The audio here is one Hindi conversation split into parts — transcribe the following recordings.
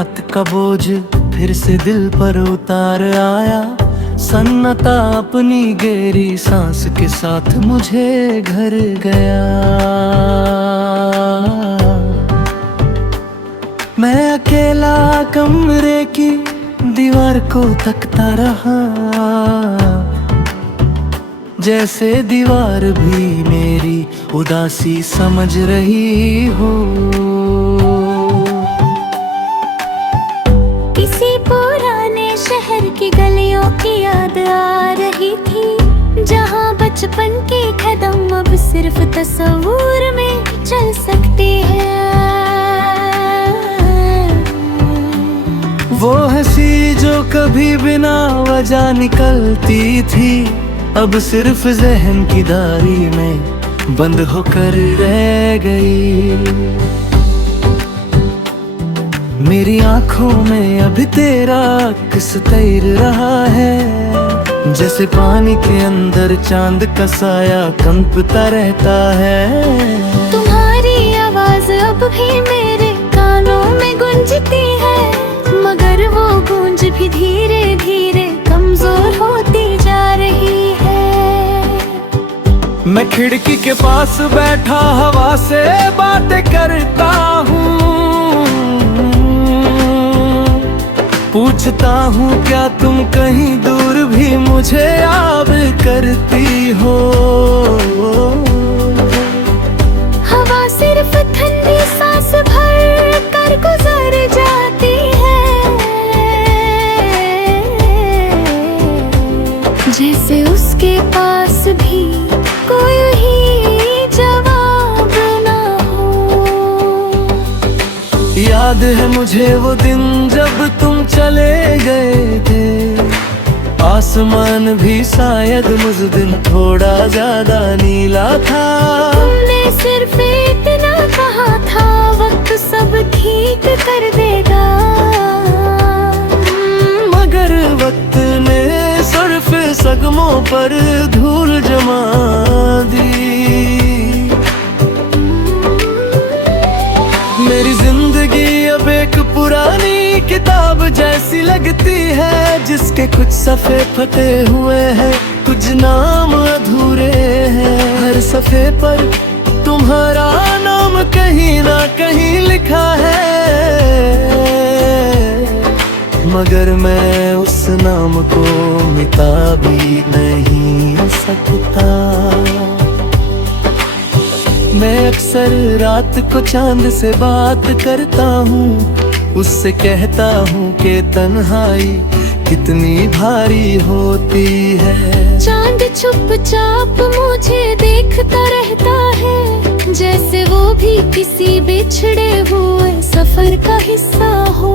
रात का बोझ फिर से दिल पर उतार आया। सन्नाटा अपनी गहरी सांस के साथ मुझे घर गया। मैं अकेला कमरे की दीवार को तकता रहा, जैसे दीवार भी मेरी उदासी समझ रही हो। किसी पुराने शहर की गलियों की याद आ रही थी, जहाँ बचपन के कदम अब सिर्फ तस्वीर में चल सकते हैं। वो हंसी जो कभी बिना वजह निकलती थी, अब सिर्फ जहन की दारी में बंद होकर रह गई। मेरी आंखों में अभी तेरा अक्स तैर रहा है, जैसे पानी के अंदर चांद का साया कंपता रहता है। तुम्हारी आवाज अब भी मेरे कानों में गूंजती है, मगर वो गूंज भी धीरे धीरे कमजोर होती जा रही है। मैं खिड़की के पास बैठा हवा से बातें करता हूँ, पूछता हूँ क्या तुम कहीं दूर भी मुझे याद करती हो। हवा सिर्फ ठंडी सांस भर कर गुजर जाती है, जैसे उसके पास भी कोई ही जवाब ना हो। याद है मुझे वो दिन जब तुम चले गए थे, आसमान भी शायद उस दिन थोड़ा ज्यादा नीला था। तुमने सिर्फ इतना कहा था, वक्त सब ठीक कर देगा, मगर वक्त ने सिर्फ सगमों पर धूल जमा दी। मेरी जिंदगी अब एक पुरानी किताब जैसी लगती है, जिसके कुछ सफ़े फटे हुए हैं, कुछ नाम अधूरे हैं। हर सफ़े पर तुम्हारा नाम कहीं ना कहीं लिखा है, मगर मैं उस नाम को मिटा भी नहीं सकता। मैं अक्सर रात को चांद से बात करता हूँ, उससे कहता हूँ कि तन्हाई कितनी भारी होती है। चांद चुपचाप मुझे देखता रहता है, जैसे वो भी किसी बिछड़े हुए सफर का हिस्सा हो।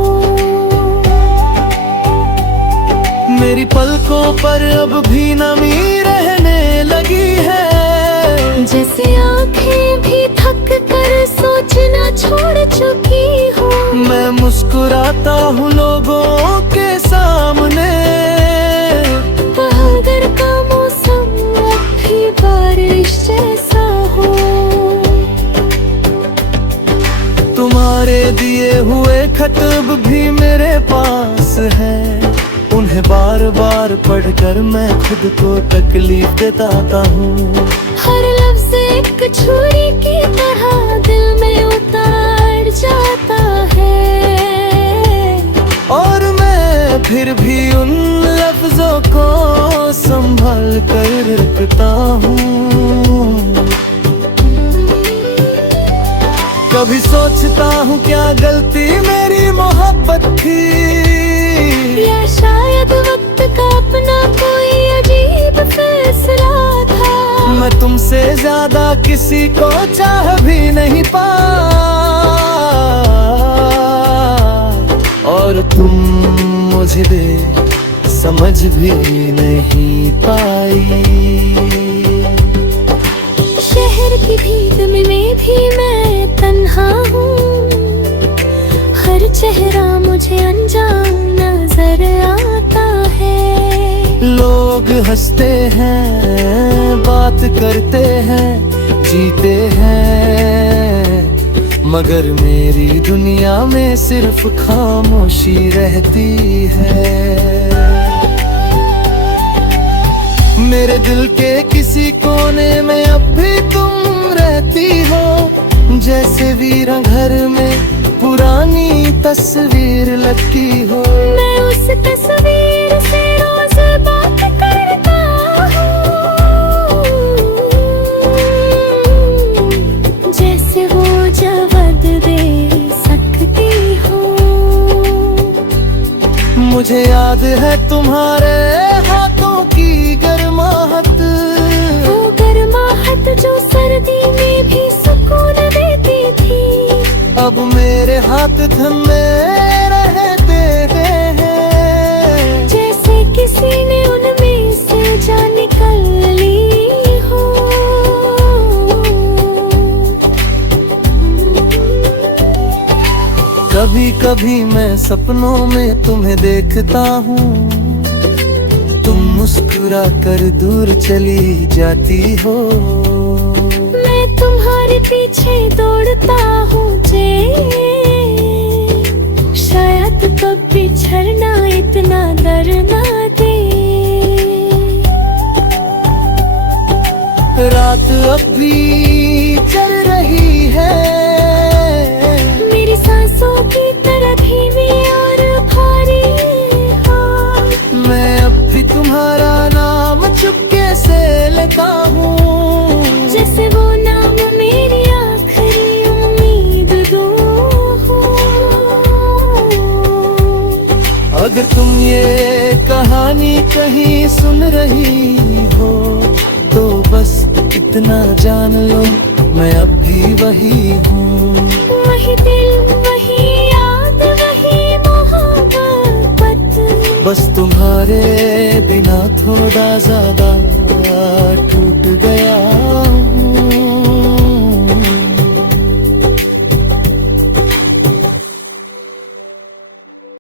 मेरी पलकों पर अब भी नमी रहने लगी है, जैसे आंखें भी थक कर सोचना छोड़ चुकी हो। मैं मुस्कुराता हूँ लोगों के सामने, बहादुर का मौसम अब भी बारिश जैसा हो। तुम्हारे दिए हुए खत अब भी मेरे पास है, उन्हें बार बार पढ़कर मैं खुद को तकलीफ देता हूँ। हर लफ्ज़ एक छुरी की तरह दिल में उतार जाता है, और मैं फिर भी उन लफ्जों को संभाल कर रखता हूँ। कभी सोचता हूँ क्या गलती मेरी मोहब्बत थी, या शायद वक्त का अपना कोई अजीब फैसला था। मैं तुमसे ज्यादा किसी को चाह भी नहीं पाया, और तुम मुझे समझ भी नहीं पाई। शहर की भीड़ में भी मैं तन्हा हूँ, हर चेहरा मुझे अनजान नजर आता है। लोग हंसते हैं, बात करते हैं, जीते हैं, मगर मेरी दुनिया में सिर्फ खामोशी रहती है। मेरे दिल के किसी कोने में अब भी तुम रहती हो, जैसे वीरा घर में पुरानी तस्वीर लगती हो। मैं उस तस्वीर से रोज बात करता हूँ, जैसे वो जवाब दे सकती हो। मुझे याद है तुम्हारे हाथों की गर्माहट, वो गर्माहट जो सर्दी में भी सुकून देती थी। अब मेरे हाथ थमे रहते हैं, जैसे किसी ने उनमें से जान निकाल ली हो। कभी कभी मैं सपनों में तुम्हें देखता हूँ, तुम मुस्कुरा कर दूर चली जाती हो। मैं तुम्हारे पीछे दौड़ता हूँ शायद कब बिछड़ना इतना दर्द ना दे। रात अब भी चल रही है, मेरी सांसों की तरह धीमी और भारी। हाँ, मैं अब भी तुम्हारा नाम चुपके से लेता हूँ, जैसे वो नाम मेरी आखिरी उम्मीद दो हो। अगर तुम ये कहानी कहीं सुन रही हो, तो बस इतना जान लो मैं अब भी वही हूँ। वही दिल, वही याद, वही मोहब्बत, बस तुम्हारे बिना थोड़ा ज्यादा